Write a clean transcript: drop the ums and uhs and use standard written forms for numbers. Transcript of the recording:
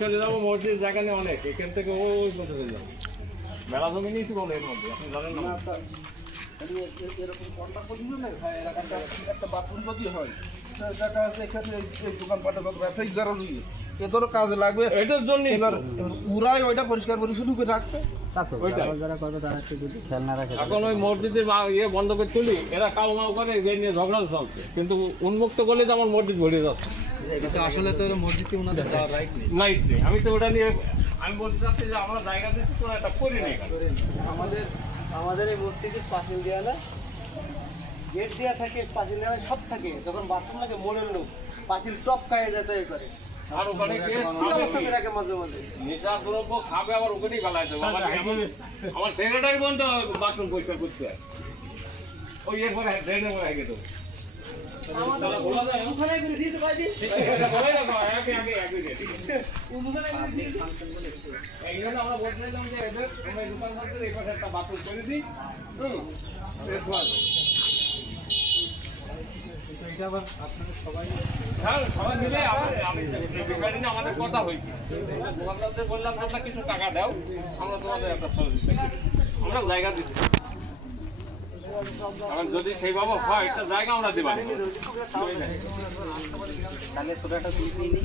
চলে যাবো মসজিদ জায়গা নেই অনেক, এখান থেকে ওই চলে যাবো মেলা জমি নিয়েছি বলে এর মধ্যে আপনি জানেন না। এরকম কন্ট্রাক্ট পজিশন না এলাকাটা একটা বাথরুম যদি হয় দেখা যাচ্ছে এখানে এই দোকানপাটে কত ব্যবসায়িক যারা এদেরও কাজে লাগবে, এটার জন্য এবার ওরাই ওইটা পরিষ্কার পরিচ্ছন্ন করে রাখবে। এখন ওই মসজিদের ইয়ে বন্ধ করে তুলি, এরা কাউ মাউ করে যে নিয়ে ঝগড়া চলছে, কিন্তু উন্মুক্ত করলে তো আমার মসজিদ ভরে যাচ্ছে। আসলে তো মসজিদে ওনাদের রাইট নেই, আমি তো ওটা নিয়ে আমি বলতে চাচ্ছি যে আমরা জায়গা দিচ্ছি তোরা এটা করি নেই। আমাদের এই মসজিদের পাঁচিল দেওয়ালে গেট দেওয়া থাকে, পাঁচিল দেওয়ালে সব থাকে, যখন বাথরুম লাগে মোড়ের লোক পাঁচিল টপ খাইয়ে যেতে করে আর ওখানে অবস্থা করে রাখে মাঝে মাঝে নেশা দ্রব্য খাবে আবার ওখানেই ফেলাই দেবো। আমার সেক্রেটারি বন্ধ বাথরুম পরিষ্কার করতে হয়, ওই এরপরে ড্রেনের পরে আগে দেবো। আমরা বলতে চাইলাম যে এদের দোকান এই পাশে একটা বাথরুম করে দিই। হ্যাঁ সবাই মিলে আমাদের কথা হয়েছে, দোকানদারদের বললাম তোমরা কিছু টাকা দাও, আমরা তোমাদের একটা আমরা জায়গা দিচ্ছি। এখন যদি সেইভাবে হয় একটা জায়গা আমরা দেবো। তাহলে ছোট একটা তুই নিই।